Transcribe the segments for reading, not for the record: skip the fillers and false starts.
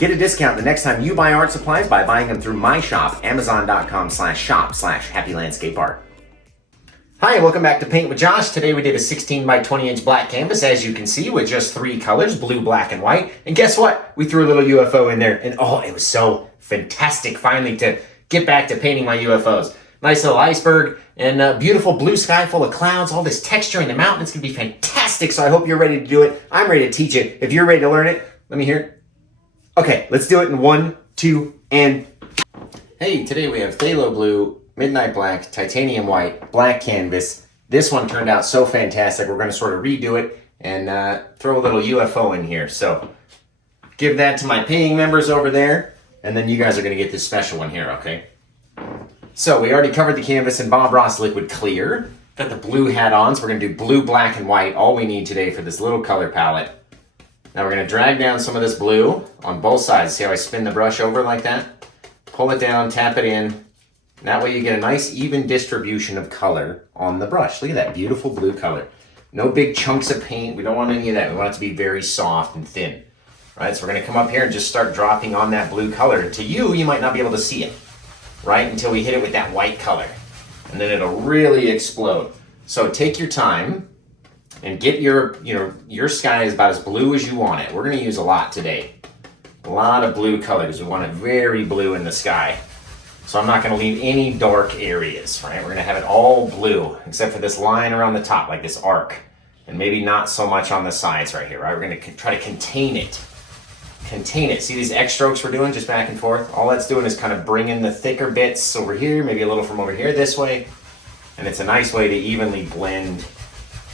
Get a discount the next time you buy art supplies by buying them through my shop, amazon.com/shop/happylandscapeart. Hi, and welcome back to Paint with Josh. Today we did a 16 by 20 inch black canvas, as you can see, with just 3 colors, blue, black, and white. And guess what? We threw a little UFO in there, and oh, it was so fantastic finally to get back to painting my UFOs. Nice little iceberg and beautiful blue sky full of clouds, all this texture in the mountain. It's going to be fantastic, so I hope you're ready to do it. I'm ready to teach it. If you're ready to learn it, let me hear it. Okay, let's do it in 1, 2, and... Hey, today we have Phthalo Blue, Midnight Black, Titanium White, black canvas. This one turned out so fantastic, we're going to sort of redo it and throw a little UFO in here. So, give that to my paying members over there, and then you guys are going to get this special one here, okay? So, we already covered the canvas in Bob Ross Liquid Clear. Got the blue hat on, so we're going to do blue, black, and white, all we need today for this little color palette. Now we're going to drag down some of this blue on both sides. See how I spin the brush over like that? Pull it down, tap it in. That way you get a nice even distribution of color on the brush. Look at that beautiful blue color. No big chunks of paint. We don't want any of that. We want it to be very soft and thin. All right, so we're going to come up here and just start dropping on that blue color. To you, you might not be able to see it, right, until we hit it with that white color. And then it'll really explode. So take your time and get your sky is about as blue as you want it. We're going to use a lot today. A lot of blue colors. We want it very blue in the sky. So I'm not going to leave any dark areas, right? We're going to have it all blue, except for this line around the top, like this arc. And maybe not so much on the sides right here, right? We're going to try to contain it. Contain it. See these X strokes we're doing, just back and forth? All that's doing is kind of bringing the thicker bits over here, maybe a little from over here this way. And it's a nice way to evenly blend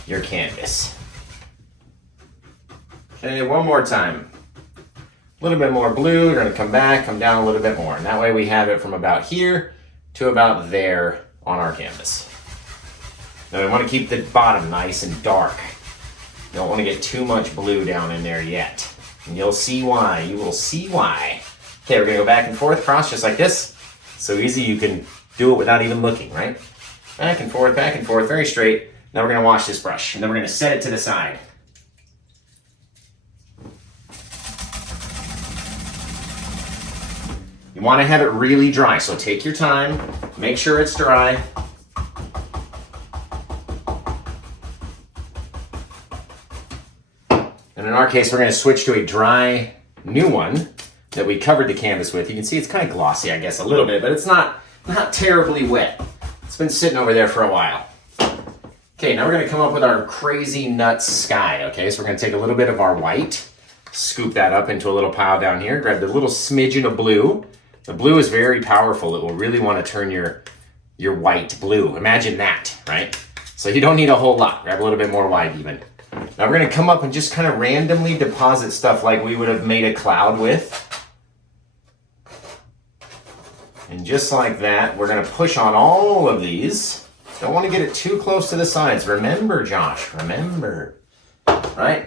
your canvas. Okay, one more time. A little bit more blue, we're going to come back, come down a little bit more. And that way we have it from about here to about there on our canvas. Now we want to keep the bottom nice and dark. You don't want to get too much blue down in there yet. And you'll see why, you will see why. Okay, we're going to go back and forth, cross just like this. So easy you can do it without even looking, right? Back and forth, very straight. Now we're going to wash this brush, and then we're going to set it to the side. You want to have it really dry, so take your time, make sure it's dry. And in our case, we're going to switch to a dry new one that we covered the canvas with. You can see it's kind of glossy, I guess, a little bit, but it's not terribly wet. It's been sitting over there for a while. Okay, now we're going to come up with our crazy nuts sky, okay? So we're going to take a little bit of our white, scoop that up into a little pile down here, grab the little smidgen of blue. The blue is very powerful. It will really want to turn your white blue. Imagine that, right? So you don't need a whole lot. Grab a little bit more white even. Now we're going to come up and just kind of randomly deposit stuff like we would have made a cloud with. And just like that, we're going to push on all of these. Don't want to get it too close to the sides. Remember, Josh, remember, right?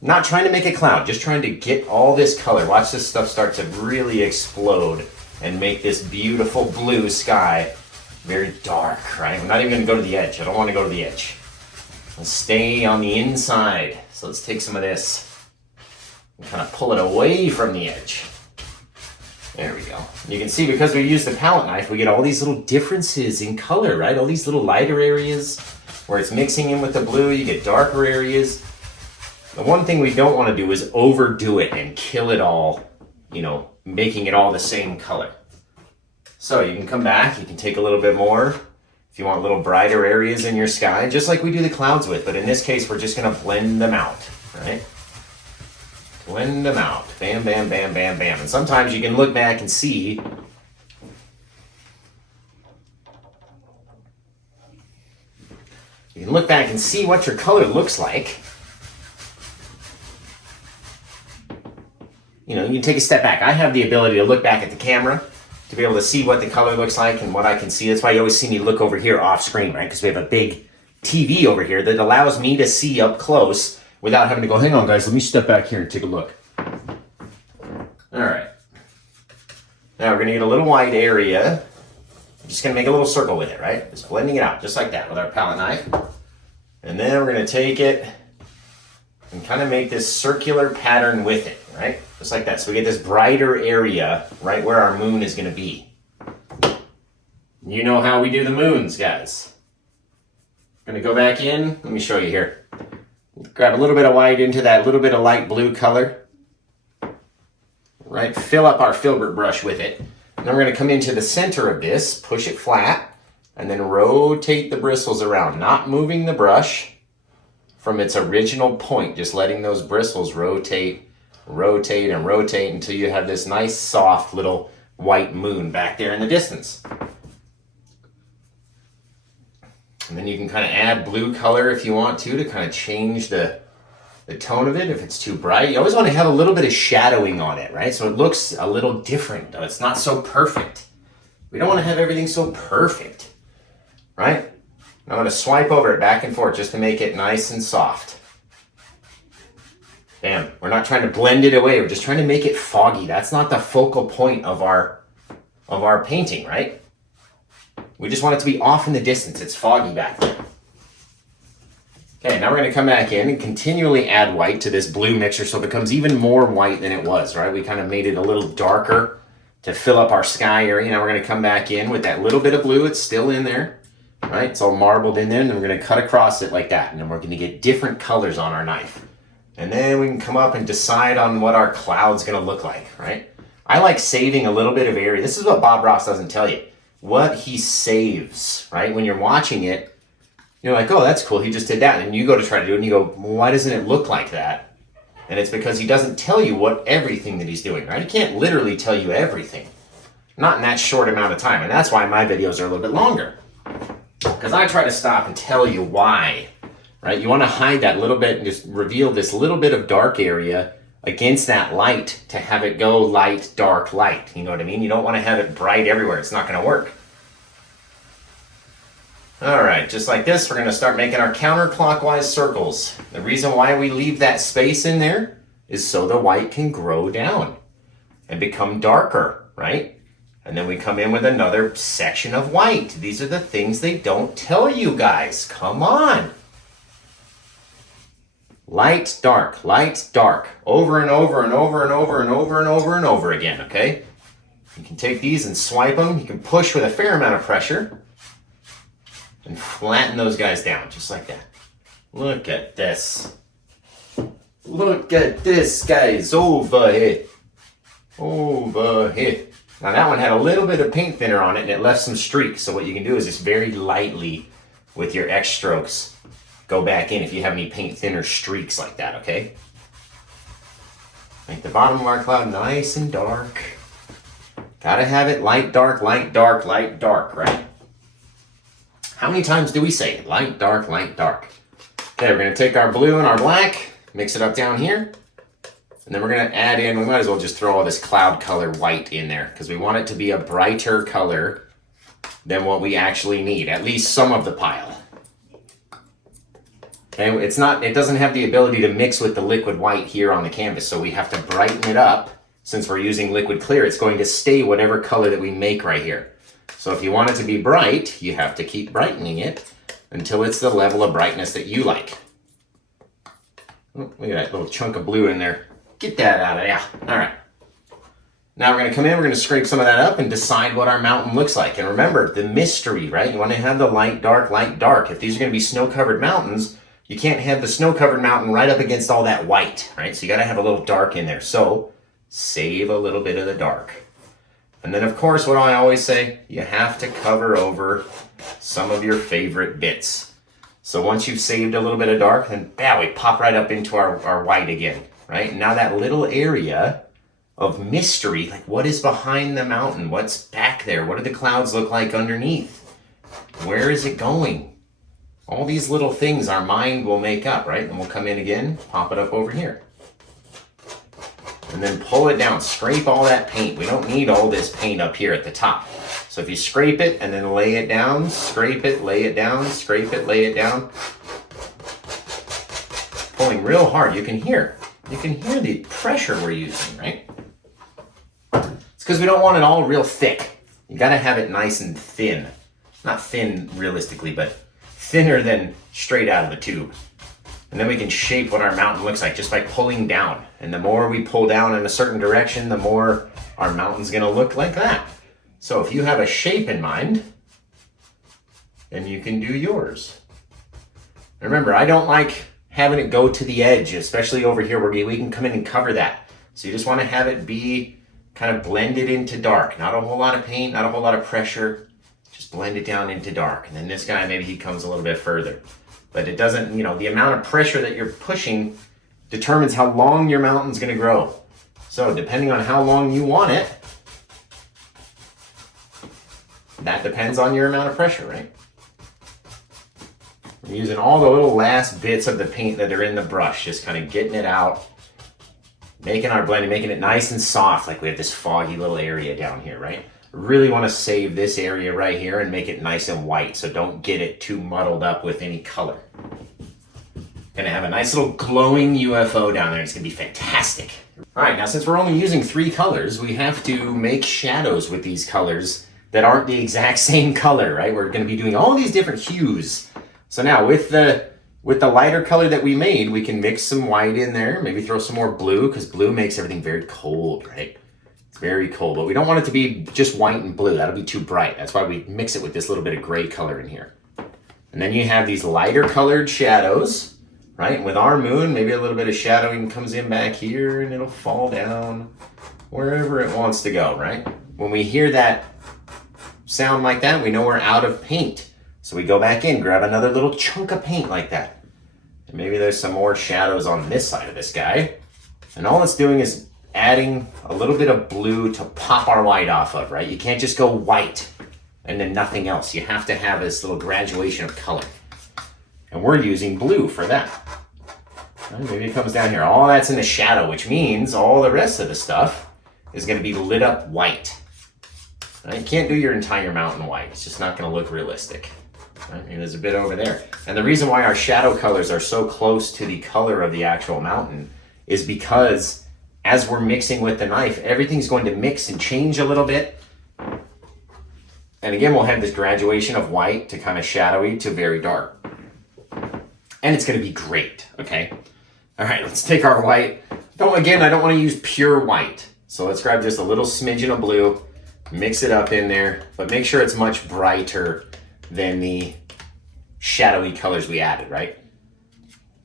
Not trying to make a cloud, just trying to get all this color. Watch this stuff start to really explode and make this beautiful blue sky very dark, right? I'm not even going to go to the edge. I don't want to go to the edge. Let's stay on the inside. So let's take some of this and kind of pull it away from the edge. There we go. You can see because we use the palette knife, we get all these little differences in color, right? All these little lighter areas where it's mixing in with the blue. You get darker areas. The one thing we don't want to do is overdo it and kill it all, making it all the same color. So you can come back, you can take a little bit more if you want little brighter areas in your sky, just like we do the clouds with, but in this case, we're just going to blend them out, right? Blend them out. Bam, bam, bam, bam, bam. And sometimes you can look back and see what your color looks like. You can take a step back. I have the ability to look back at the camera to be able to see what the color looks like and what I can see. That's why you always see me look over here off screen, right? Because we have a big TV over here that allows me to see up close without having to go, hang on guys, let me step back here and take a look. All right. Now we're gonna get a little white area. I'm just gonna make a little circle with it, right? Just blending it out, just like that with our palette knife. And then we're gonna take it and kind of make this circular pattern with it, right? Just like that. So we get this brighter area right where our moon is going to be. You know how we do the moons, guys. I'm going to go back in. Let me show you here. Grab a little bit of white into that little bit of light blue color. Right? Fill up our filbert brush with it. And then we're going to come into the center of this, push it flat, and then rotate the bristles around, not moving the brush from its original point, just letting those bristles rotate, rotate, and rotate until you have this nice, soft little white moon back there in the distance. And then you can kind of add blue color if you want to kind of change the tone of it if it's too bright. You always want to have a little bit of shadowing on it, right? So it looks a little different. It's not so perfect. We don't want to have everything so perfect, right? I'm going to swipe over it back and forth just to make it nice and soft. Bam. We're not trying to blend it away. We're just trying to make it foggy. That's not the focal point of our painting, right? We just want it to be off in the distance. It's foggy back there. Okay, now we're going to come back in and continually add white to this blue mixture so it becomes even more white than it was, right? We kind of made it a little darker to fill up our sky area. Now we're going to come back in with that little bit of blue. It's still in there, right? It's all marbled in there, and then we're going to cut across it like that, and then we're going to get different colors on our knife. And then we can come up and decide on what our cloud's going to look like, right? I like saving a little bit of area. This is what Bob Ross doesn't tell you. What he saves, right? When you're watching it, you're like, oh, that's cool. He just did that. And you go to try to do it and you go, well, why doesn't it look like that? And it's because he doesn't tell you everything that he's doing, right? He can't literally tell you everything. Not in that short amount of time. And that's why my videos are a little bit longer. Because I try to stop and tell you why, right? You want to hide that little bit and just reveal this little bit of dark area against that light to have it go light, dark, light. You know what I mean? You don't want to have it bright everywhere. It's not going to work. All right, just like this, we're going to start making our counterclockwise circles. The reason why we leave that space in there is so the white can grow down and become darker, right? And then we come in with another section of white. These are the things they don't tell you guys. Come on. Light, dark, over and over and over and over and over and over and over again, okay? You can take these and swipe them. You can push with a fair amount of pressure and flatten those guys down, just like that. Look at this. Look at this, guys, over here. Over here. Now that one had a little bit of paint thinner on it and it left some streaks. So what you can do is just very lightly with your X strokes go back in if you have any paint thinner streaks like that, okay? Make the bottom of our cloud nice and dark. Gotta have it light, dark, light, dark, light, dark, right? How many times do we say it? Light, dark, light, dark. Okay, we're gonna take our blue and our black, mix it up down here, and then we're gonna add in, we might as well just throw all this cloud color white in there because we want it to be a brighter color than what we actually need, at least some of the pile. Okay, it doesn't have the ability to mix with the liquid white here on the canvas, so we have to brighten it up. Since we're using liquid clear, it's going to stay whatever color that we make right here. So if you want it to be bright, you have to keep brightening it until it's the level of brightness that you like. Oh, look at that little chunk of blue in there. Get that out of there. All right. Now we're going to come in, we're going to scrape some of that up and decide what our mountain looks like. And remember, the mystery, right? You want to have the light, dark, light, dark. If these are going to be snow-covered mountains, you can't have the snow-covered mountain right up against all that white, right? So you got to have a little dark in there. So save a little bit of the dark. And then, of course, what I always say, you have to cover over some of your favorite bits. So once you've saved a little bit of dark, then bam, we pop right up into our white again, right? And now that little area of mystery, like what is behind the mountain? What's back there? What do the clouds look like underneath? Where is it going? All these little things our mind will make up, right? And we'll come in again, pop it up over here. And then pull it down, scrape all that paint. We don't need all this paint up here at the top. So if you scrape it and then lay it down, scrape it, lay it down, scrape it, lay it down. Pulling real hard, you can hear the pressure we're using, right? It's because we don't want it all real thick. You gotta have it nice and thin. Not thin realistically, but thinner than straight out of the tube. And then we can shape what our mountain looks like just by pulling down. And the more we pull down in a certain direction, the more our mountain's gonna look like that. So if you have a shape in mind, then you can do yours. Remember, I don't like having it go to the edge, especially over here where we can come in and cover that. So you just wanna have it be kind of blended into dark. Not a whole lot of paint, not a whole lot of pressure. Just blend it down into dark. And then this guy, maybe he comes a little bit further. But it doesn't, you know, the amount of pressure that you're pushing determines how long your mountain's gonna grow. So depending on how long you want it, that depends on your amount of pressure, right? I'm using all the little last bits of the paint that are in the brush, just kind of getting it out, making our blending, making it nice and soft, like we have this foggy little area down here, right? Really want to save this area right here and make it nice and white, so don't get it too muddled up with any color. Gonna have a nice little glowing UFO down there. It's gonna be fantastic. All right, now since we're only using 3 colors, we have to make shadows with these colors that aren't the exact same color, right? We're gonna be doing all these different hues. So now with the lighter color that we made, we can mix some white in there, maybe throw some more blue, because blue makes everything very cold, right? Very cold, but we don't want it to be just white and blue. That'll be too bright. That's why we mix it with this little bit of gray color in here. And then you have these lighter colored shadows, right? And with our moon, maybe a little bit of shadowing comes in back here and it'll fall down wherever it wants to go, right? When we hear that sound like that, we know we're out of paint. So we go back in, grab another little chunk of paint like that. And maybe there's some more shadows on this side of this guy. And all it's doing is adding a little bit of blue to pop our white off of, right? You can't just go white and then nothing else. You have to have this little graduation of color. And we're using blue for that. And maybe it comes down here. All that's in the shadow, which means all the rest of the stuff is going to be lit up white. Now, you can't do your entire mountain white. It's just not going to look realistic. Right? And there's a bit over there. And the reason why our shadow colors are so close to the color of the actual mountain is because as we're mixing with the knife, everything's going to mix and change a little bit. And again, we'll have this graduation of white to kind of shadowy to very dark. And it's going to be great, okay? All right, let's take our white. Again, I don't want to use pure white. So let's grab just a little smidgen of blue, mix it up in there, but make sure it's much brighter than the shadowy colors we added, right?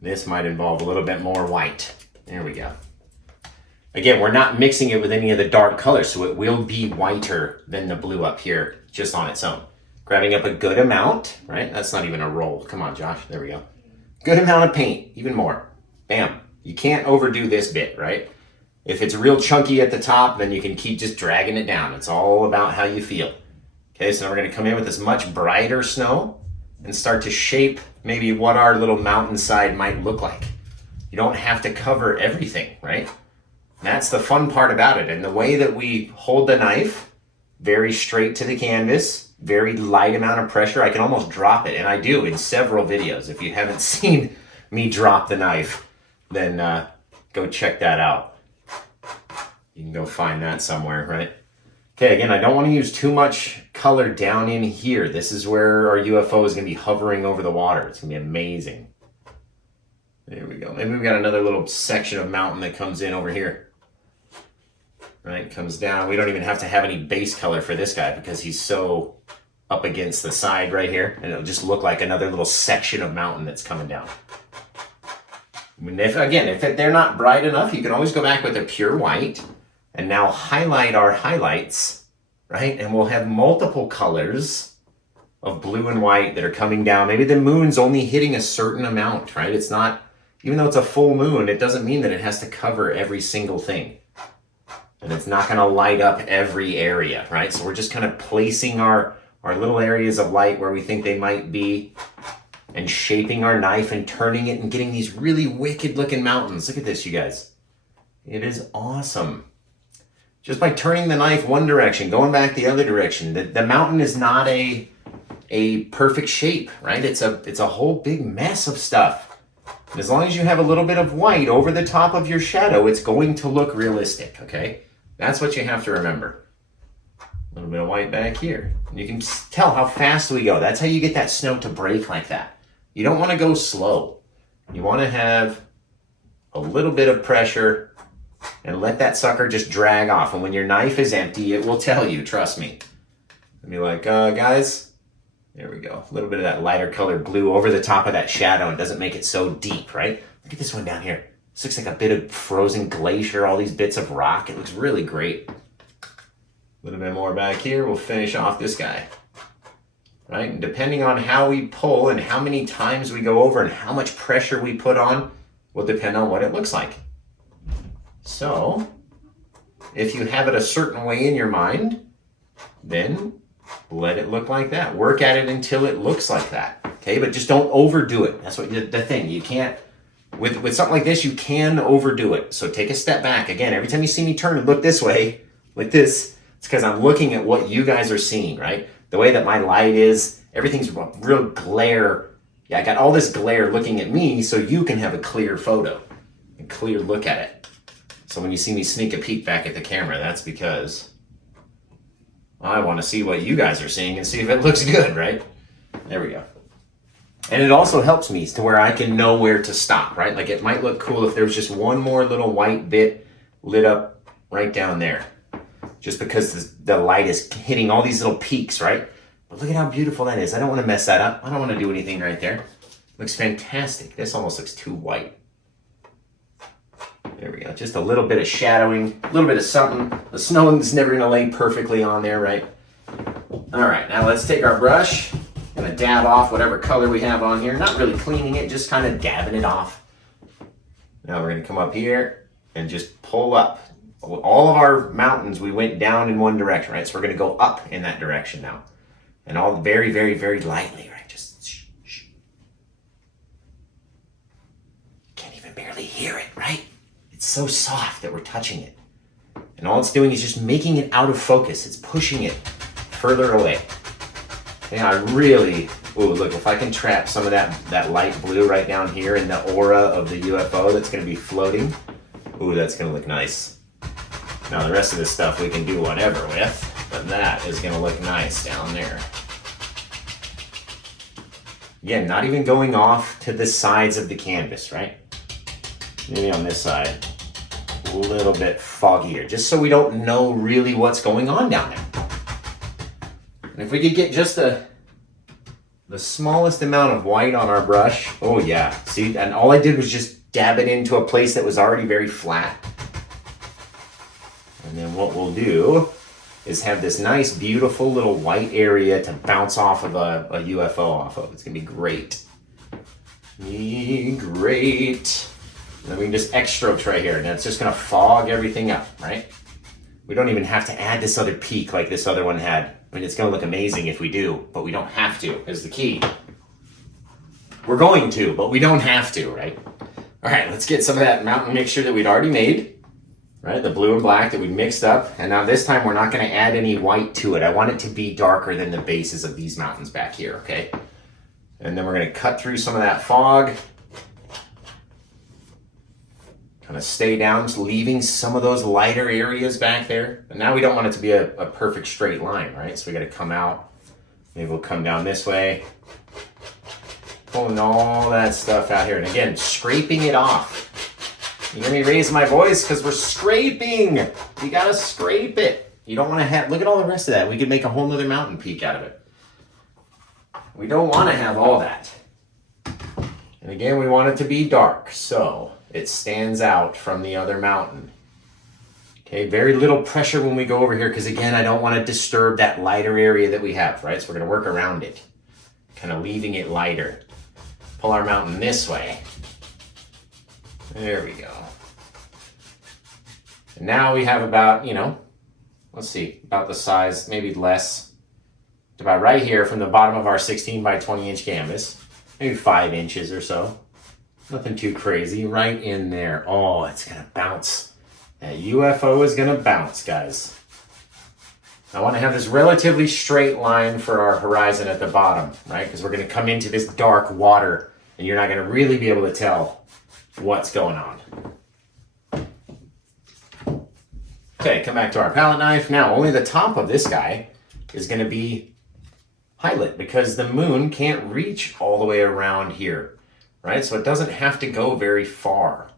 This might involve a little bit more white. There we go. Again, we're not mixing it with any of the dark colors, so it will be whiter than the blue up here, just on its own. Grabbing up a good amount, right? That's not even a roll. Come on, Josh. There we go. Good amount of paint, even more. Bam. You can't overdo this bit, right? If it's real chunky at the top, then you can keep just dragging it down. It's all about how you feel. Okay, so now we're going to come in with this much brighter snow and start to shape maybe what our little mountainside might look like. You don't have to cover everything, right? That's the fun part about it. And the way that we hold the knife, very straight to the canvas, very light amount of pressure. I can almost drop it, and I do in several videos. If you haven't seen me drop the knife, then go check that out. You can go find that somewhere, right? Okay, again, I don't want to use too much color down in here. This is where our UFO is going to be hovering over the water. It's going to be amazing. There we go. Maybe we've got another little section of mountain that comes in over here. Right, comes down. We don't even have to have any base color for this guy because he's so up against the side right here. And it'll just look like another little section of mountain that's coming down. I mean, if they're not bright enough, you can always go back with a pure white and now highlight our highlights, right? And we'll have multiple colors of blue and white that are coming down. Maybe the moon's only hitting a certain amount, right? It's not, even though it's a full moon, it doesn't mean that it has to cover every single thing. And it's not going to light up every area, right? So we're just kind of placing our little areas of light where we think they might be and shaping our knife and turning it and getting these really wicked looking mountains. Look at this, you guys. It is awesome. Just by turning the knife one direction, going back the other direction, the mountain is not a perfect shape, right? It's a whole big mess of stuff. And as long as you have a little bit of white over the top of your shadow, it's going to look realistic, okay? That's what you have to remember. A little bit of white back here. And you can tell how fast we go. That's how you get that snow to break like that. You don't want to go slow. You want to have a little bit of pressure and let that sucker just drag off. And when your knife is empty, it will tell you, trust me. And be like, guys, there we go. A little bit of that lighter colored blue over the top of that shadow. It doesn't make it so deep, right? Look at this one down here. This looks like a bit of frozen glacier, all these bits of rock. It looks really great. A little bit more back here. We'll finish off this guy. Right? And depending on how we pull and how many times we go over and how much pressure we put on will depend on what it looks like. So, if you have it a certain way in your mind, then let it look like that. Work at it until it looks like that. Okay, but just don't overdo it. That's what the thing. You can't, with something like this, you can overdo it. So take a step back. Again, every time you see me turn and look this way, like this, it's because I'm looking at what you guys are seeing, right? The way that my light is, everything's real glare. Yeah, I got all this glare looking at me so you can have a clear photo, a clear look at it. So when you see me sneak a peek back at the camera, that's because I want to see what you guys are seeing and see if it looks good, right? There we go. And it also helps me to where I can know where to stop, right? Like it might look cool if there was just one more little white bit lit up right down there. Just because the light is hitting all these little peaks, right? But look at how beautiful that is. I don't want to mess that up. I don't want to do anything right there. Looks fantastic. This almost looks too white. There we go. Just a little bit of shadowing, a little bit of something. The snow is never going to lay perfectly on there, right? All right, now let's take our brush. Going to dab off whatever color we have on here. Not really cleaning it, just kind of dabbing it off. Now we're going to come up here and just pull up. All of our mountains, we went down in one direction, right? So we're going to go up in that direction now. And all very, very, very lightly, right? Just shh. Can't even barely hear it, right? It's so soft that we're touching it. And all it's doing is just making it out of focus. It's pushing it further away. And I really, ooh, look, if I can trap some of that light blue right down here in the aura of the UFO that's going to be floating, ooh, that's going to look nice. Now the rest of this stuff we can do whatever with, but that is going to look nice down there. Again, not even going off to the sides of the canvas, right? Maybe on this side, a little bit foggier, just so we don't know really what's going on down there. And if we could get just the smallest amount of white on our brush, oh yeah, see, and all I did was just dab it into a place that was already very flat. And then what we'll do is have this nice, beautiful little white area to bounce off of a UFO off of. It's gonna be great. Great. And then we can just X strokes right here, and it's just gonna fog everything up, right? We don't even have to add this other peak like this other one had. I mean, it's gonna look amazing if we do, but we don't have to, is the key. We're going to, but we don't have to, right? All right, let's get some of that mountain mixture that we'd already made. Right, the blue and black that we mixed up. And now this time we're not gonna add any white to it. I want it to be darker than the bases of these mountains back here, okay? And then we're gonna cut through some of that fog. Kind of stay down, leaving some of those lighter areas back there. But now we don't want it to be a perfect straight line, right? So we gotta come out. Maybe we'll come down this way. Pulling all that stuff out here. And again, scraping it off. You hear me raise my voice? Because we're scraping. You gotta scrape it. You don't want to have, look at all the rest of that. We could make a whole nother mountain peak out of it. We don't want to have all that. And again, we want it to be dark, so it stands out from the other mountain. Okay, very little pressure when we go over here, because again, I don't want to disturb that lighter area that we have, right? So we're gonna work around it, kind of leaving it lighter. Pull our mountain this way. There we go. And now we have about, let's see, about the size, maybe less, about right here from the bottom of our 16 by 20 inch canvas, maybe 5 inches or so. Nothing too crazy, right in there. Oh, it's gonna bounce. That UFO is gonna bounce, guys. I want to have this relatively straight line for our horizon at the bottom, right? Because we're gonna come into this dark water and you're not gonna really be able to tell what's going on. Okay, come back to our palette knife. Now, only the top of this guy is going to be highlit because the moon can't reach all the way around here, right? So it doesn't have to go very far.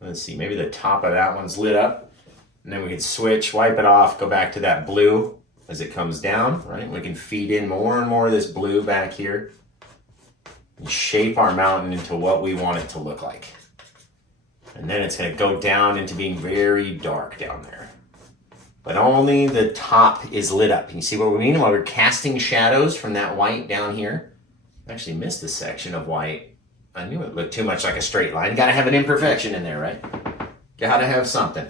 Let's see, maybe the top of that one's lit up. And then we can switch, wipe it off, go back to that blue as it comes down, right? We can feed in more and more of this blue back here and shape our mountain into what we want it to look like. And then it's going to go down into being very dark down there. But only the top is lit up. You see what we mean? While we're casting shadows from that white down here. I actually missed a section of white. I knew it looked too much like a straight line. Got to have an imperfection in there, right? Got to have something.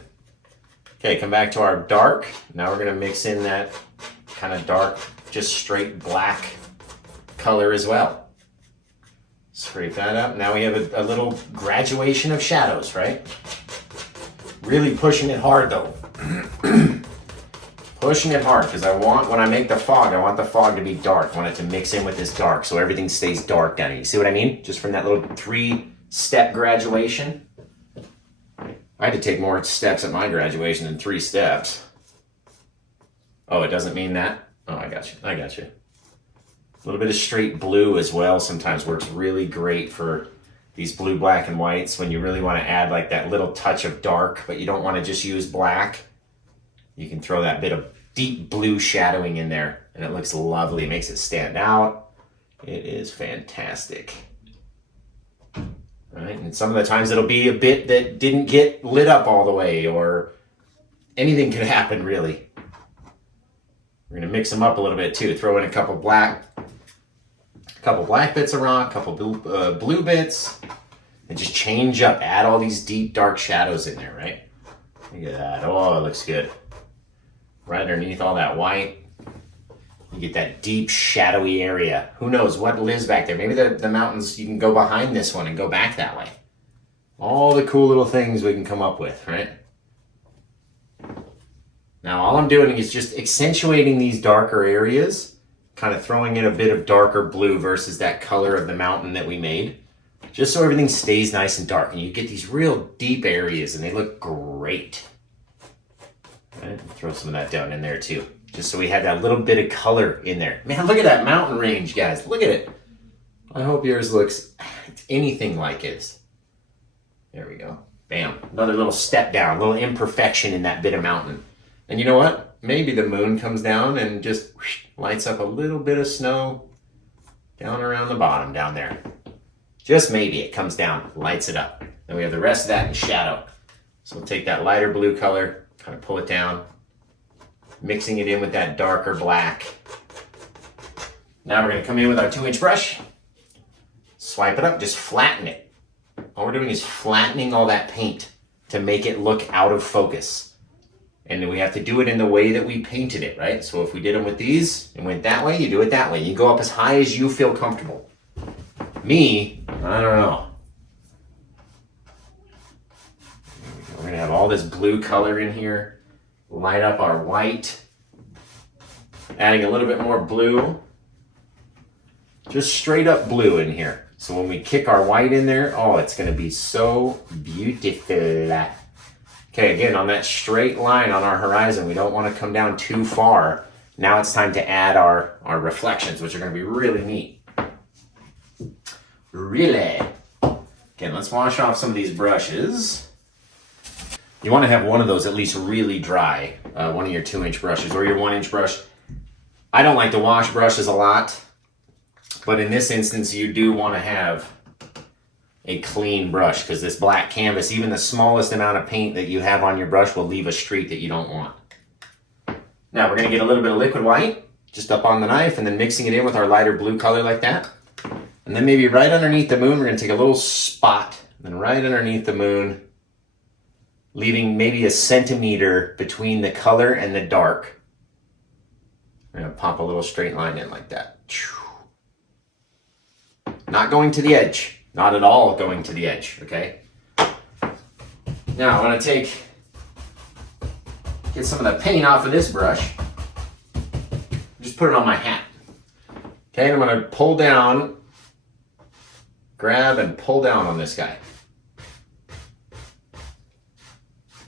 Okay, come back to our dark. Now we're going to mix in that kind of dark, just straight black color as well. Scrape that up. Now we have a little graduation of shadows, right? Really pushing it hard though. Pushing it hard because when I make the fog, I want the fog to be dark. I want it to mix in with this dark so everything stays dark down here. You see what I mean? Just from that little 3-step graduation. I had to take more steps at my graduation than 3 steps. Oh, it doesn't mean that? Oh, I got you. I got you. A little bit of straight blue as well sometimes works really great for these blue, black, and whites when you really want to add like that little touch of dark, but you don't want to just use black. You can throw that bit of deep blue shadowing in there and it looks lovely. It makes it stand out. It is fantastic. Right? And some of the times it'll be a bit that didn't get lit up all the way, or anything could happen really. We're going to mix them up a little bit too. Throw in a couple black bits of rock, a couple blue bits, and just change up. Add all these deep dark shadows in there, right? Look at that. Oh, it looks good. Right underneath all that white, you get that deep shadowy area. Who knows what lives back there? Maybe the mountains, you can go behind this one and go back that way. All the cool little things we can come up with, right? Now all I'm doing is just accentuating these darker areas, kind of throwing in a bit of darker blue versus that color of the mountain that we made, just so everything stays nice and dark. And you get these real deep areas and they look great. Right? Throw some of that down in there too, just so we have that little bit of color in there. Man, look at that mountain range, guys. Look at it. I hope yours looks anything like it. There we go. Bam. Another little step down, a little imperfection in that bit of mountain. And you know what? Maybe the moon comes down and just lights up a little bit of snow down around the bottom down there. Just maybe it comes down, lights it up. Then we have the rest of that in shadow. So we'll take that lighter blue color, kind of pull it down, mixing it in with that darker black. Now we're going to come in with our 2-inch brush, swipe it up, just flatten it. All we're doing is flattening all that paint to make it look out of focus. And then we have to do it in the way that we painted it, right? So if we did them with these and went that way, you do it that way. You go up as high as you feel comfortable. Me, I don't know. We're going to have all this blue color in here. Light up our white. Adding a little bit more blue. Just straight up blue in here. So when we kick our white in there, oh, it's going to be so beautiful. Okay, again, on that straight line on our horizon, we don't want to come down too far. Now it's time to add our reflections, which are going to be really neat. Really. Again, let's wash off some of these brushes. You want to have one of those at least really dry, one of your 2-inch brushes or your 1-inch brush. I don't like to wash brushes a lot, but in this instance, you do want to have a clean brush because this black canvas, even the smallest amount of paint that you have on your brush will leave a streak that you don't want. Now we're going to get a little bit of liquid white just up on the knife and then mixing it in with our lighter blue color like that. And then maybe right underneath the moon, we're going to take a little spot, and then right underneath the moon, leaving maybe a centimeter between the color and the dark. We're going to pop a little straight line in like that. Not going to the edge. Not at all going to the edge, okay? Now, I want to get some of the paint off of this brush. Just put it on my hat. Okay, and I'm going to pull down, grab and pull down on this guy.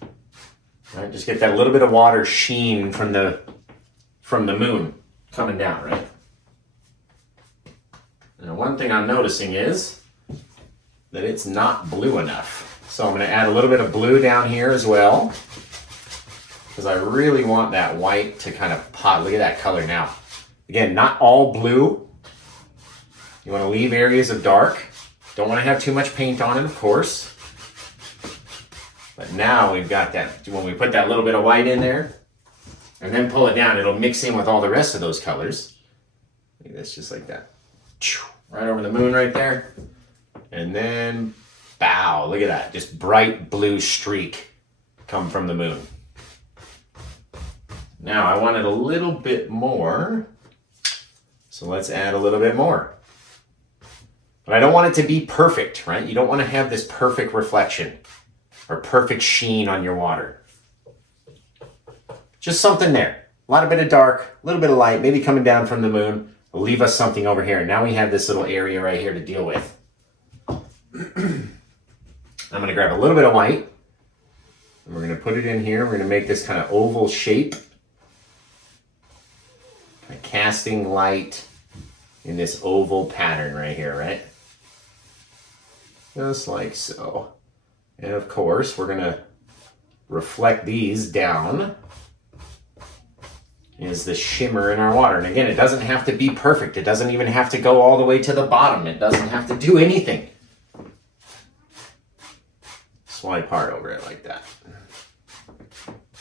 All right, just get that little bit of water sheen from the moon coming down, right? And one thing I'm noticing is that it's not blue enough. So I'm going to add a little bit of blue down here as well, because I really want that white to kind of pop. Look at that color now. Again, not all blue. You want to leave areas of dark. Don't want to have too much paint on it, of course. But now we've got that. When we put that little bit of white in there and then pull it down, it'll mix in with all the rest of those colors. Look at this, just like that. Right over the moon right there. And then, bow, look at that. Just bright blue streak come from the moon. Now I want it a little bit more. So let's add a little bit more. But I don't want it to be perfect, right? You don't want to have this perfect reflection or perfect sheen on your water. Just something there. A lot of bit of dark, a little bit of light, maybe coming down from the moon. Will leave us something over here. Now we have this little area right here to deal with. I'm going to grab a little bit of white. And we're going to put it in here. We're going to make this kind of oval shape. Kind of casting light in this oval pattern right here, right? Just like so. And of course, we're going to reflect these down as the shimmer in our water. And again, it doesn't have to be perfect. It doesn't even have to go all the way to the bottom. It doesn't have to do anything. Swipe hard over it like that.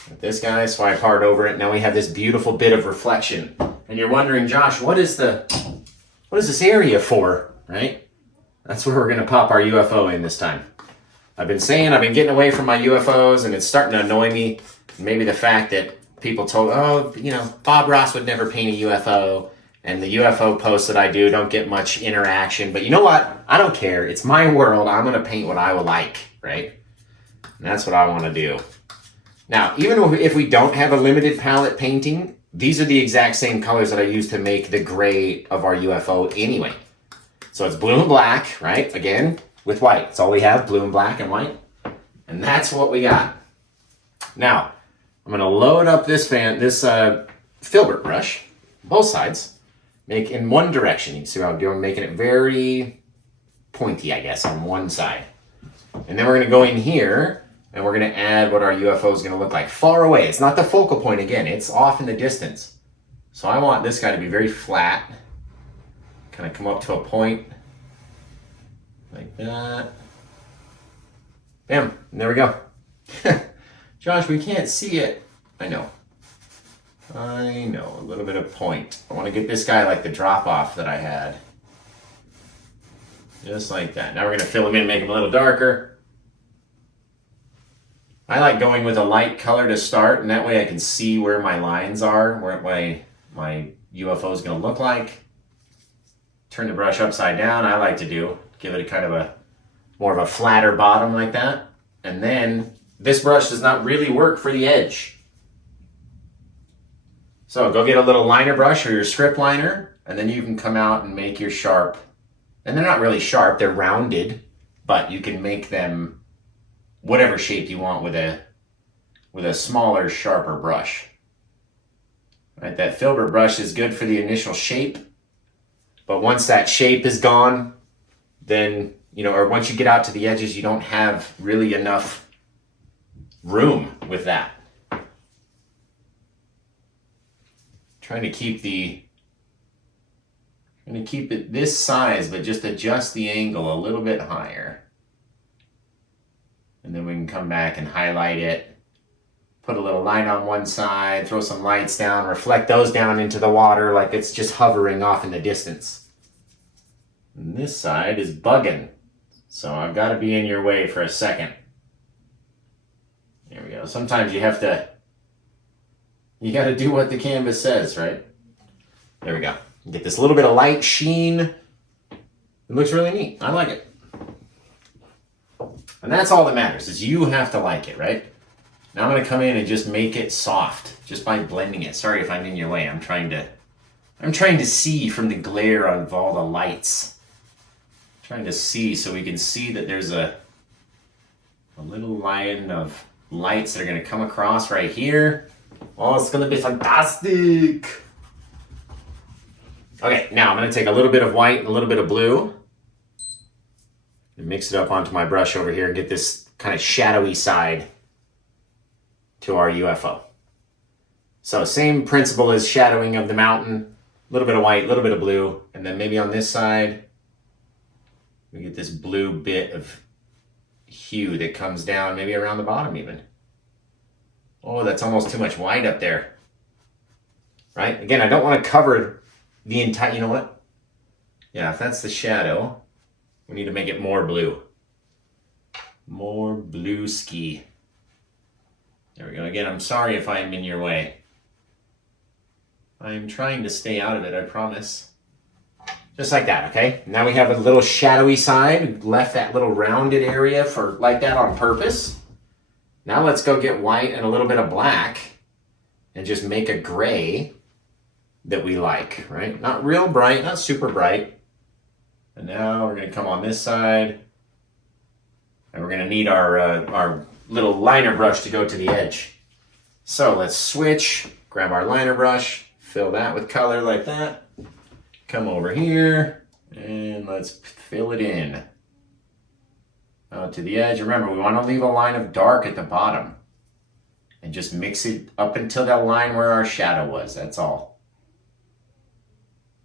With this guy, swipe hard over it. Now we have this beautiful bit of reflection. And you're wondering, Josh, what is this area for, right? That's where we're going to pop our UFO in this time. I've been getting away from my UFOs, and it's starting to annoy me. Maybe the fact that people told, Bob Ross would never paint a UFO, and the UFO posts that I do don't get much interaction. But you know what? I don't care. It's my world. I'm going to paint what I would like, right? And that's what I want to do. Now, even if we don't have a limited palette painting, these are the exact same colors that I use to make the gray of our UFO anyway. So it's blue and black, right? Again, with white. That's all we have, blue and black and white. And that's what we got. Now, I'm going to load up this filbert brush, both sides, make in one direction. You can see what I'm doing, making it very pointy, I guess, on one side. And then we're going to go in here, and we're going to add what our UFO is going to look like far away. It's not the focal point again. It's off in the distance. So I want this guy to be very flat. Kind of come up to a point like that. Bam. And there we go. Josh, we can't see it. I know. A little bit of point. I want to get this guy like the drop off that I had. Just like that. Now we're going to fill him in, make him a little darker. I like going with a light color to start, and that way I can see where my lines are, where my UFO is going to look like. Turn the brush upside down, I like to do. Give it a kind of more of a flatter bottom like that. And then this brush does not really work for the edge. So go get a little liner brush or your script liner, and then you can come out and make your sharp. And they're not really sharp, they're rounded, but you can make them whatever shape you want with a smaller, sharper brush. Right, that filbert brush is good for the initial shape, but once that shape is gone, then, or once you get out to the edges, you don't have really enough room with that. Trying to keep it this size, but just adjust the angle a little bit higher. And then we can come back and highlight it. Put a little line on one side, throw some lights down, reflect those down into the water like it's just hovering off in the distance. And this side is bugging. So I've got to be in your way for a second. There we go. Sometimes you got to do what the canvas says, right? There we go. Get this little bit of light sheen. It looks really neat. I like it. And that's all that matters, is you have to like it, right? Now I'm going to come in and just make it soft, just by blending it. Sorry if I'm in your way. I'm trying to see from the glare of all the lights. I'm trying to see so we can see that there's a little line of lights that are going to come across right here. Oh, it's going to be fantastic. Okay, now I'm going to take a little bit of white and a little bit of blue and mix it up onto my brush over here and get this kind of shadowy side to our UFO. So same principle as shadowing of the mountain, a little bit of white, a little bit of blue, and then maybe on this side, we get this blue bit of hue that comes down maybe around the bottom even. Oh, that's almost too much white up there. Right? Again, I don't want to cover the entire, you know what? Yeah, if that's the shadow, we need to make it more blue. More blue ski. There we go. Again, I'm sorry if I'm in your way. I'm trying to stay out of it, I promise. Just like that, okay? Now we have a little shadowy side. We left that little rounded area for like that on purpose. Now let's go get white and a little bit of black and just make a gray that we like, right? Not real bright, not super bright. And now we're gonna come on this side and we're gonna need our little liner brush to go to the edge. So let's switch, grab our liner brush, fill that with color like that. Come over here and let's fill it in. Out to the edge. Remember, we want to leave a line of dark at the bottom and just mix it up until that line where our shadow was. That's all.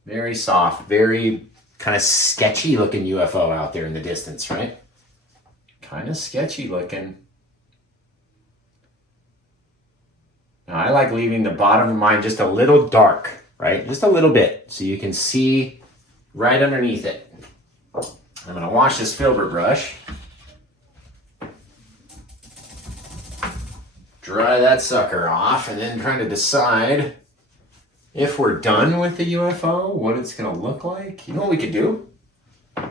Very soft, very kind of sketchy looking UFO out there in the distance, right? Kind of sketchy looking. Now, I like leaving the bottom of mine just a little dark, right? Just a little bit so you can see right underneath it. I'm going to wash this filbert brush. Dry that sucker off and then try to decide if we're done with the UFO, what it's going to look like. You know what we could do? We're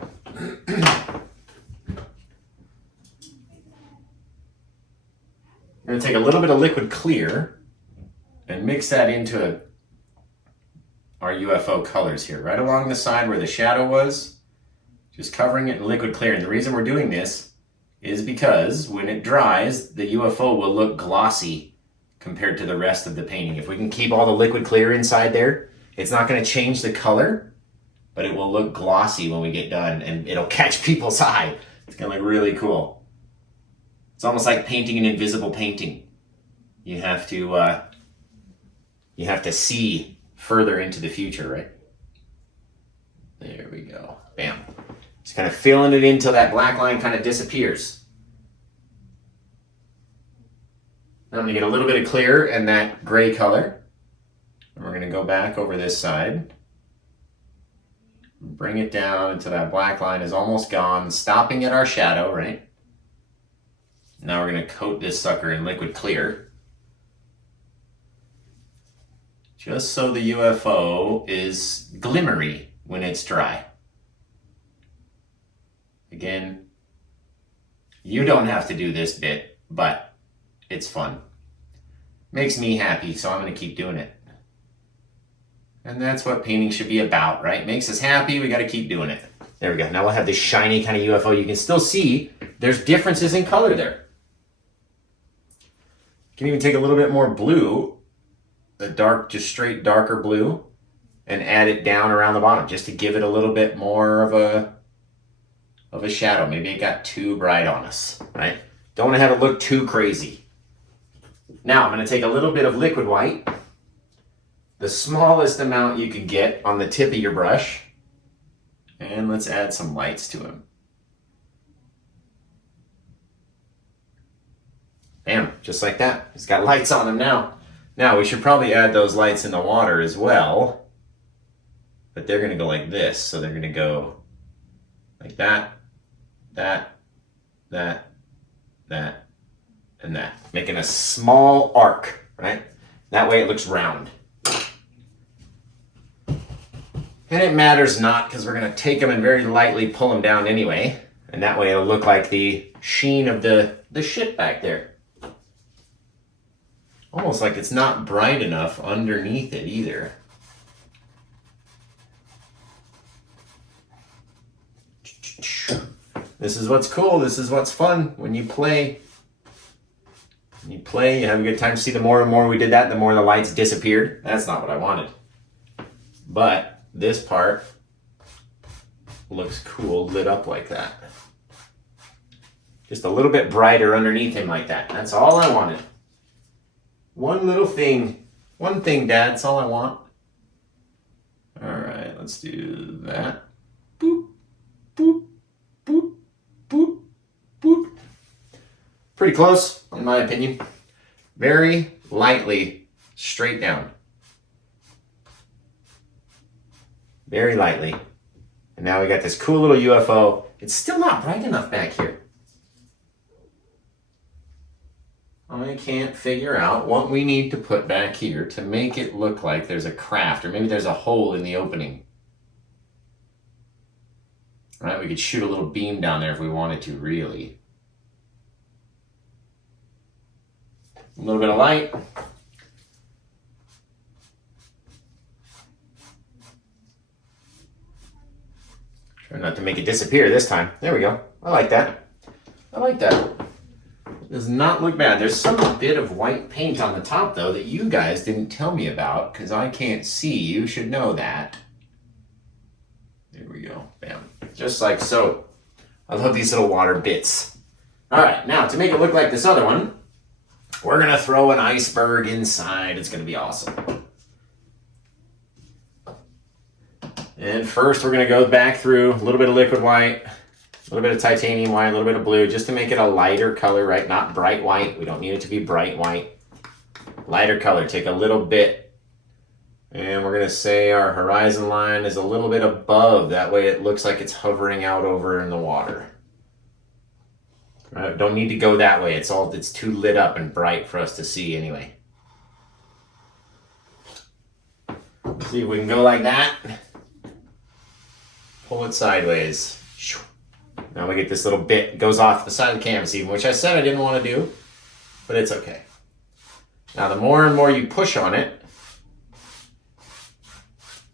going to take a little bit of liquid clear and mix that into our UFO colors here, right along the side where the shadow was, just covering it in liquid clear. And the reason we're doing this is because when it dries, the UFO will look glossy compared to the rest of the painting. If we can keep all the liquid clear inside there, it's not going to change the color, but it will look glossy when we get done and it'll catch people's eye. It's going to look really cool. It's almost like painting an invisible painting. You have to see further into the future, right? There we go. Bam. Just kind of filling it in until that black line kind of disappears. Now I'm going to get a little bit of clear and that gray color. And we're going to go back over this side. Bring it down until that black line is almost gone, stopping at our shadow, right? Now we're going to coat this sucker in liquid clear. Just so the UFO is glimmery when it's dry. Again, you don't have to do this bit, but it's fun. Makes me happy, so I'm going to keep doing it. And that's what painting should be about, right? Makes us happy, we got to keep doing it. There we go. Now we'll have this shiny kind of UFO. You can still see there's differences in color there. You can even take a little bit more blue, the dark, just straight darker blue, and add it down around the bottom just to give it a little bit more of a shadow. Maybe it got too bright on us, right? Don't want to have it look too crazy. Now I'm going to take a little bit of liquid white, the smallest amount you could get on the tip of your brush, and let's add some lights to him. Bam, just like that. He's got lights on him now. Now we should probably add those lights in the water as well, but they're going to go like this. So they're going to go like that, that, that, that, and that, making a small arc, right? That way it looks round. And it matters not because we're going to take them and very lightly pull them down anyway. And that way it'll look like the sheen of the ship back there. Almost like it's not bright enough underneath it either. This is what's cool. This is what's fun when you play. When you play, you have a good time. See, the more and more we did that, the more the lights disappeared. That's not what I wanted. But this part looks cool lit up like that. Just a little bit brighter underneath him like that. That's all I wanted. One little thing. One thing, Dad. That's all I want. All right, let's do that. Boop, boop, boop, boop, boop. Pretty close, in my opinion. Very lightly straight down. Very lightly. And now we got this cool little UFO. It's still not bright enough back here. I can't figure out what we need to put back here to make it look like there's a craft, or maybe there's a hole in the opening. Right, we could shoot a little beam down there if we wanted to, really. A little bit of light. Try not to make it disappear this time. There we go. I like that. I like that. Does not look bad. There's some bit of white paint on the top, though, that you guys didn't tell me about, because I can't see. You should know that. There we go. Bam. Just like so. I love these little water bits. All right, now, to make it look like this other one, we're going to throw an iceberg inside. It's going to be awesome. And first, we're going to go back through a little bit of liquid white, a little bit of titanium white, a little bit of blue, just to make it a lighter color, right? Not bright white. We don't need it to be bright white. Lighter color. Take a little bit. And we're going to say our horizon line is a little bit above. That way it looks like it's hovering out over in the water. Right? Don't need to go that way. It's too lit up and bright for us to see anyway. Let's see if we can go like that. Pull it sideways. Now we get this little bit, goes off the side of the canvas even, which I said I didn't want to do, but it's okay. Now the more and more you push on it,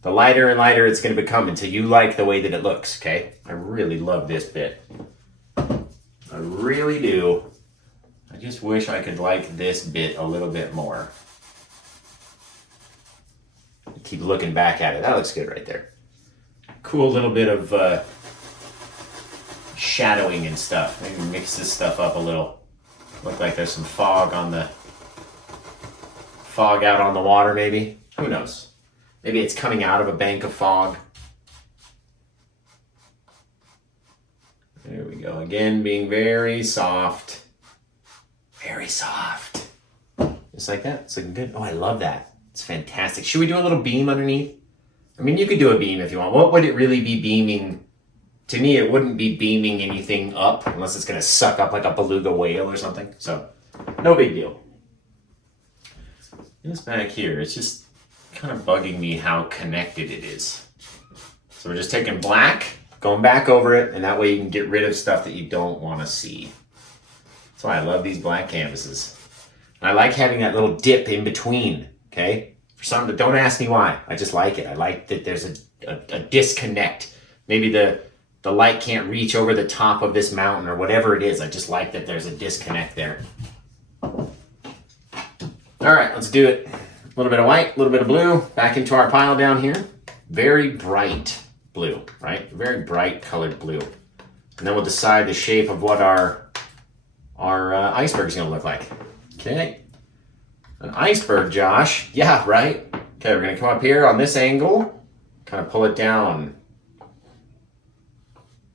the lighter and lighter it's going to become until you like the way that it looks, okay? I really love this bit. I really do. I just wish I could like this bit a little bit more. Keep looking back at it. That looks good right there. Cool little bit of shadowing and stuff. Maybe mix this stuff up a little. Look like there's some fog out on the water maybe. Who knows? Maybe it's coming out of a bank of fog. There we go. Again, being very soft. Very soft. Just like that. It's looking good. Oh, I love that. It's fantastic. Should we do a little beam underneath? I mean, you could do a beam if you want. What would it really be beaming? To me, it wouldn't be beaming anything up unless it's going to suck up like a beluga whale or something. So, no big deal. This back here, it's just kind of bugging me how connected it is. So we're just taking black, going back over it, and that way you can get rid of stuff that you don't want to see. That's why I love these black canvases. And I like having that little dip in between, okay? For some, don't ask me why. I just like it. I like that there's a disconnect. Maybe the light can't reach over the top of this mountain or whatever it is. I just like that there's a disconnect there. All right, let's do it. A little bit of white, a little bit of blue. Back into our pile down here. Very bright blue, right? Very bright colored blue. And then we'll decide the shape of what our iceberg is going to look like. Okay. An iceberg, Josh. Yeah, right. Okay, we're going to come up here on this angle. Kind of pull it down.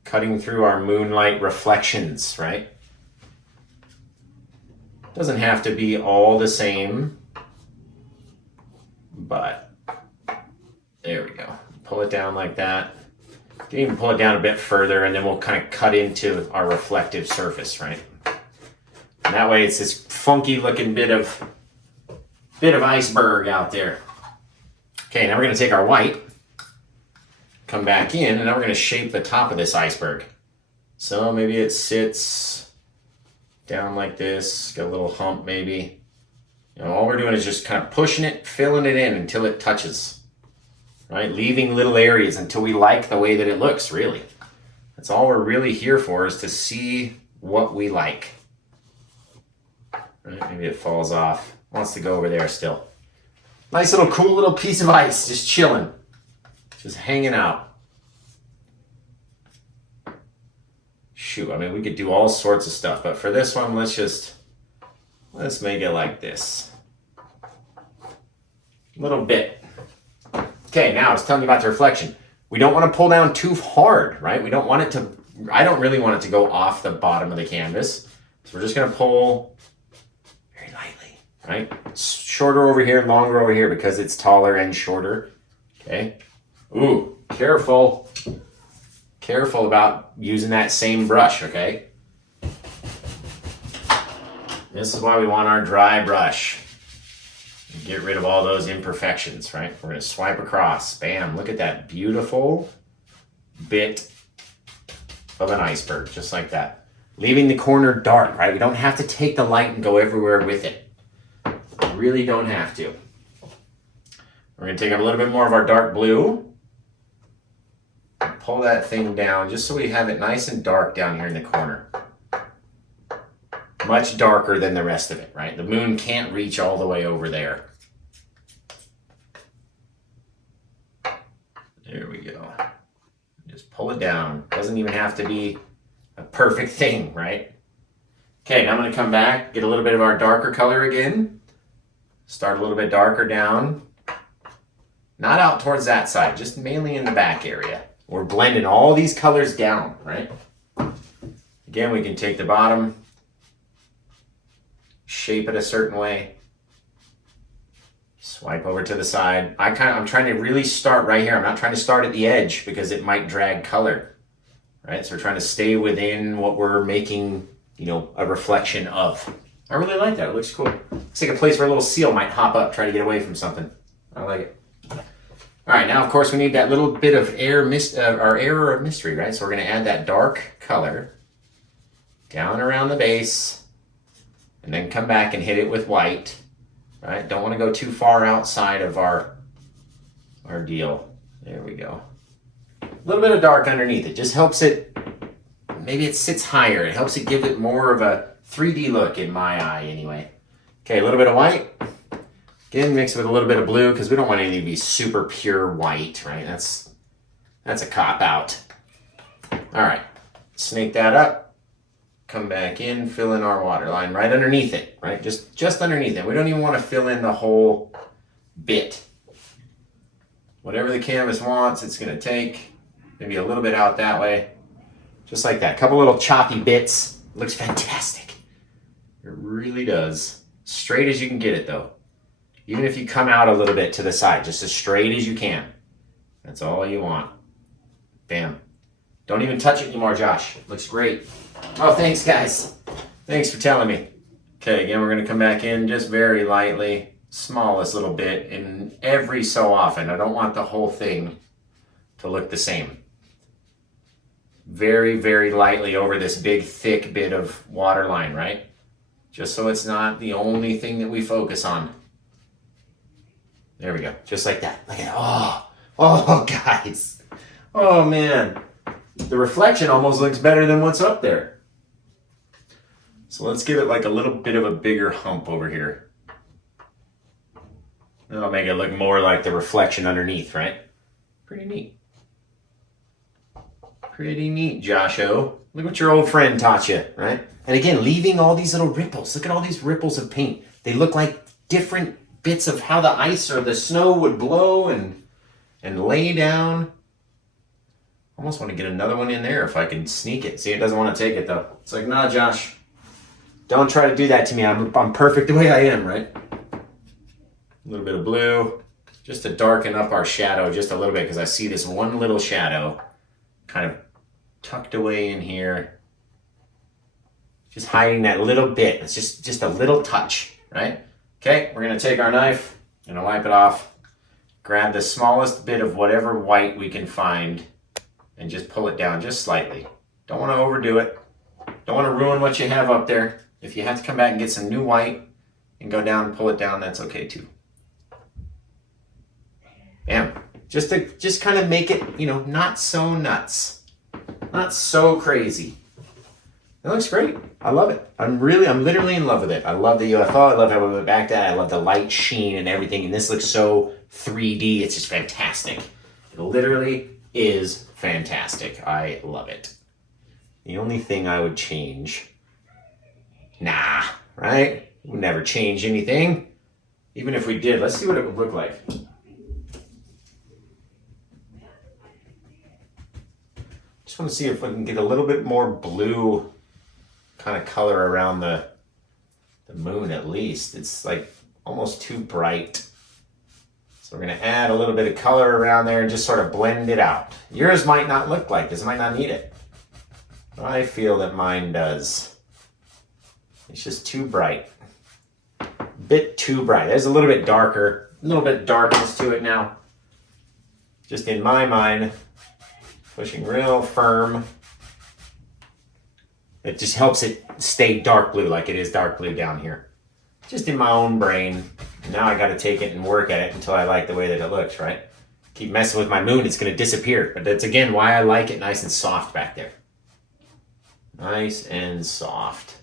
Cutting through our moonlight reflections, right? Doesn't have to be all the same. But there we go. Pull it down like that. You can even pull it down a bit further, and then we'll kind of cut into our reflective surface, right? And that way it's this funky looking bit of iceberg out there. Okay, now we're going to take our white, come back in, and now we're going to shape the top of this iceberg. So maybe it sits down like this, got a little hump maybe. You know, all we're doing is just kind of pushing it, filling it in until it touches, right? Leaving little areas until we like the way that it looks, really. That's all we're really here for, is to see what we like. Right? Maybe it falls off. Wants to go over there still. Nice little cool little piece of ice, just chilling. Just hanging out. Shoot, I mean, we could do all sorts of stuff, but for this one, let's make it like this. A little bit. Okay, now I was telling you about the reflection. We don't want to pull down too hard, right? We don't want it to, I don't really want it to go off the bottom of the canvas. So we're just going to pull very lightly, right? Shorter over here, longer over here because it's taller and shorter. Okay. Ooh, careful. Careful about using that same brush, okay? This is why we want our dry brush. Get rid of all those imperfections, right? We're gonna swipe across. Bam, look at that beautiful bit of an iceberg, just like that. Leaving the corner dark, right? We don't have to take the light and go everywhere with it. We really don't have to. We're gonna take a little bit more of our dark blue. Pull that thing down just so we have it nice and dark down here in the corner. Much darker than the rest of it, right? The moon can't reach all the way over there. There we go. Just pull it down. Doesn't even have to be a perfect thing, right? Okay, now I'm going to come back, get a little bit of our darker color again. Start a little bit darker down. Not out towards that side, just mainly in the back area. We're blending all these colors down, right? Again, we can take the bottom, shape it a certain way, swipe over to the side. I'm trying to really start right here. I'm not trying to start at the edge because it might drag color, right? So we're trying to stay within what we're making, you know, a reflection of. I really like that. It looks cool. Looks like a place where a little seal might hop up, try to get away from something. I like it. All right, now of course we need that little bit of our air of mystery, right? So we're going to add that dark color down around the base, and then come back and hit it with white, right? Don't want to go too far outside of our deal. There we go. A little bit of dark underneath it just helps it. Maybe it sits higher. It helps it give it more of a 3D look in my eye, anyway. Okay, a little bit of white. Again, mix it with a little bit of blue because we don't want anything to be super pure white, right? That's a cop-out. All right, snake that up. Come back in, fill in our water line right underneath it, right? Just underneath it. We don't even want to fill in the whole bit. Whatever the canvas wants, it's going to take. Maybe a little bit out that way. Just like that. A couple little choppy bits. Looks fantastic. It really does. Straight as you can get it, though. Even if you come out a little bit to the side, just as straight as you can. That's all you want. Bam. Don't even touch it anymore, Josh. Looks great. Oh, thanks, guys. Thanks for telling me. Okay, again, we're going to come back in just very lightly. Smallest little bit, and every so often. I don't want the whole thing to look the same. Very, very lightly over this big, thick bit of water line, right? Just so it's not the only thing that we focus on. There we go. Just like that. Look at it. Oh, guys. Oh, man. The reflection almost looks better than what's up there. So let's give it like a little bit of a bigger hump over here. That'll make it look more like the reflection underneath, right? Pretty neat. Pretty neat, Josho. Look what your old friend taught you, right? And again, leaving all these little ripples. Look at all these ripples of paint. They look like different bits of how the ice or the snow would blow and lay down. Almost want to get another one in there if I can sneak it. See, it doesn't want to take it though. It's like, nah, Josh, don't try to do that to me. I'm perfect the way I am, right? A little bit of blue, just to darken up our shadow just a little bit because I see this one little shadow kind of tucked away in here. Just hiding that little bit. It's just a little touch, right? Okay, we're going to take our knife, going to wipe it off, grab the smallest bit of whatever white we can find, and just pull it down just slightly. Don't want to overdo it. Don't want to ruin what you have up there. If you have to come back and get some new white and go down and pull it down, that's okay too. Bam. Just kind of make it, you know, not so nuts. Not so crazy. It looks great. I love it. I'm literally in love with it. I love the UFO. I love how we went back to that. I love the light sheen and everything. And this looks so 3D. It's just fantastic. It literally is fantastic. I love it. The only thing I would change, nah, right? We'd never change anything. Even if we did, let's see what it would look like. Just want to see if we can get a little bit more blue kind of color around the moon at least. It's like almost too bright. So we're going to add a little bit of color around there and just sort of blend it out. Yours might not look like this, might not need it. But I feel that mine does. It's just too bright. Bit too bright. There's a little bit darker, a little bit darkness to it now. Just in my mind, pushing real firm. It just helps it stay dark blue like it is dark blue down here. Just in my own brain. Now I got to take it and work at it until I like the way that it looks, right? Keep messing with my moon, it's going to disappear. But that's again why I like it nice and soft back there. Nice and soft.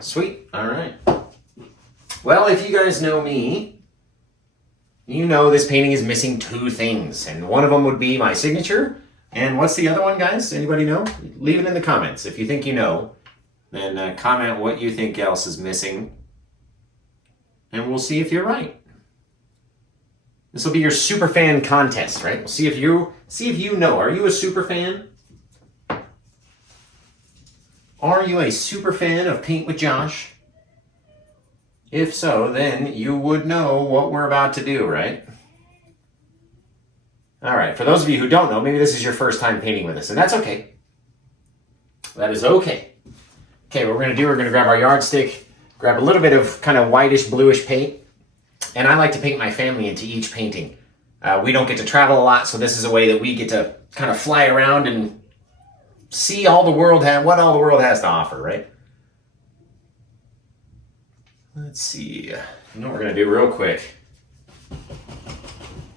Sweet. All right. Well, if you guys know me, you know this painting is missing two things. And one of them would be my signature. And what's the other one, guys? Anybody know? Leave it in the comments. If you think you know, then comment what you think else is missing. And we'll see if you're right. This will be your super fan contest, right? We'll see if you know. Are you a super fan? Are you a super fan of Paint with Josh? If so, then you would know what we're about to do, right? All right, for those of you who don't know, maybe this is your first time painting with us, and that's okay. That is okay. Okay, what we're going to do, we're going to grab our yardstick, grab a little bit of kind of whitish, bluish paint, and I like to paint my family into each painting. We don't get to travel a lot, so this is a way that we get to kind of fly around and see what all the world has to offer, right? Let's see. You know what we're going to do real quick?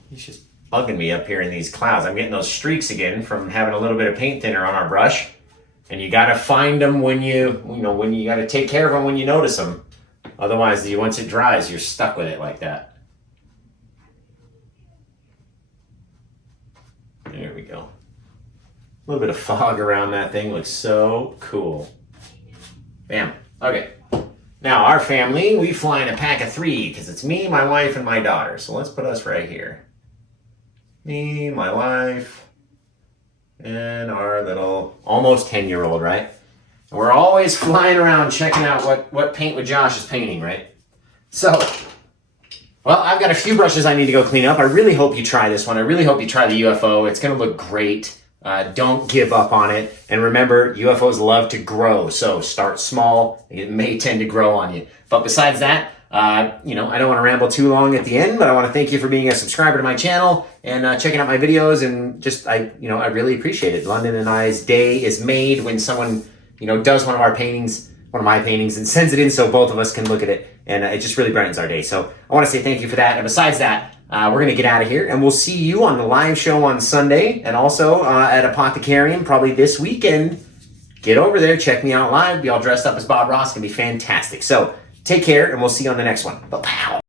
He's just bugging me up here in these clouds. I'm getting those streaks again from having a little bit of paint thinner on our brush. And you got to find them when when you got to take care of them when you notice them. Otherwise, once it dries, you're stuck with it like that. There we go. A little bit of fog around that thing looks so cool. Bam. Okay. Now, our family, we fly in a pack of 3 because it's me, my wife, and my daughter. So let's put us right here. Me, my wife, and our little almost 10-year-old, right? And we're always flying around checking out what Paint with Josh is painting, right? So, well, I've got a few brushes I need to go clean up. I really hope you try this one. I really hope you try the UFO. It's going to look great. Don't give up on it. And remember, UFOs love to grow. So start small. It may tend to grow on you. But besides that, I don't want to ramble too long at the end, but I want to thank you for being a subscriber to my channel and checking out my videos. And just, I really appreciate it. London and I's day is made when someone, does one of my paintings, and sends it in so both of us can look at it. And it just really brightens our day. So I want to say thank you for that. And besides that, we're going to get out of here, and we'll see you on the live show on Sunday, and also at Apothecarium probably this weekend. Get over there, check me out live, be all dressed up as Bob Ross. It's going to be fantastic. So take care, and we'll see you on the next one. Bye.